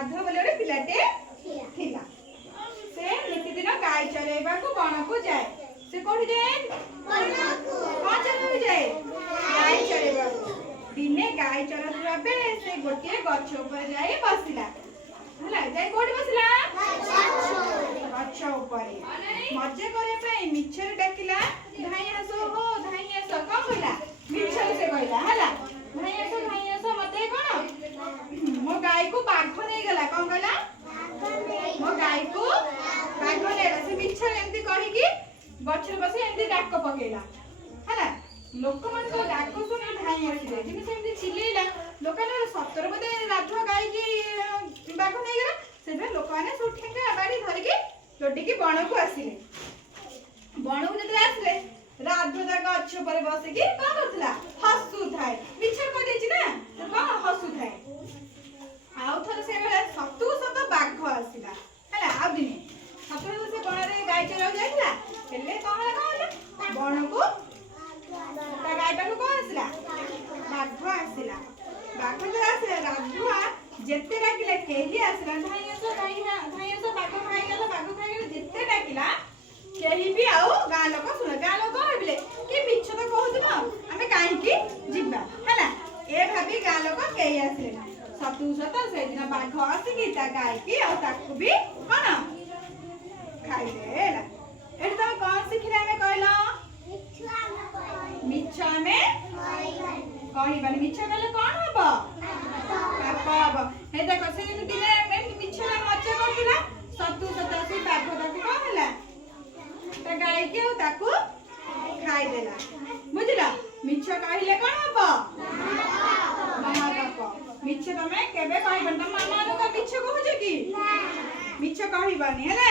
राधा बोले गोटे पिलाटे थिला से नितिदिन गाय चरेबा को बण को जाए से कोठी जाए कौन चरेबा जाए गाय चरेबा दिने गाय चरथुआ बेले से गोटे गछ ऊपर जाए बसिला हला जाए कोठी बसिला गछ ऊपर मजे करे पे मिछर डाकिला धाई आसो हो धाई आसो कौन कहला मिछर से कहला हला धाई आसो मते कोन मो गाय को बाघ नहीं गला कौन कहला मो गाय को बाघ नेला से मिछर एंती कहि कि गछ बसे एंती डाक पकेला हला लोक मन को डाक सुन धाई आसिले जिनि सेमती चिलेला लोकने सतर बदे राधुआ गाय की बाघ नहीं गला से लोक माने सब ठेंगा बाड़ी धरि कि लोटी की बण को आसिले बण को जते आसिले राधुआ गछ पर बसे कि का करथला हसु थाए मिछर को देछि ना तो का हसु थाए आउ थर से बेला सतु सत बाघ आसिला हला आ दिने सतु से बण रे गाय चराउ जाइला हेले कहला कहला बण को ता गाय पाखु को आसिला बाघ आसिला बाघ तो आसिला राधुआ जेते डाकिला केही आसिला धाई आसो बाघ खाई गेला जेते डाकिला केही भी आउ गा लोक सुन गा लोक भाबिले कि मिछ तो कहउतबा हमें काहे की जिबा हला ए भाबी गा लोक केही आसिले सतु सत से दिन बाघ आसी की ता गाय की आ ताकू भी कोन खाई देला एटा तो कौन सिखिला हमें कहला मिछ में कहि बानी मिछ कहले कोन हबो पाप हे देखो से दिने में मिछला मजा करथिला सतु सत से बाघ ताकू कोन हला ता गाय के ताकू खाई देला बुझला मिछ कहिले कोन हबो महापाप मिछ तमे केबे कहबन त मामा लोक मिछ कहू जे की मिछ कहबनी हैला।